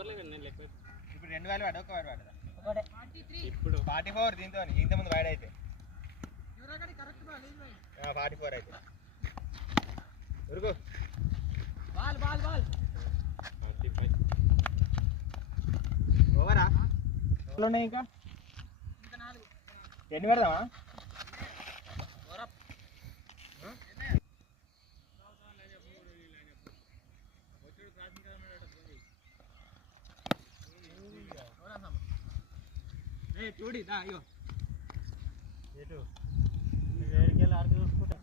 ఇప్పుడు 2 వాయిలు వాడు ఒక వాడు వాడదా ఇప్పుడు 44 దీంతో ఇంతకుముందు వాడు అయితే 44 అయితే ఉరుకు బాల్ బాల్ బాల్ 45 ఓవరా ఉన్నాయి ఇంకా 4 ఎన్ని పెడదామా చూడి దా అయ్యో ఎటు వేడికెళ్ళి ఆడికి చూసుకుంటా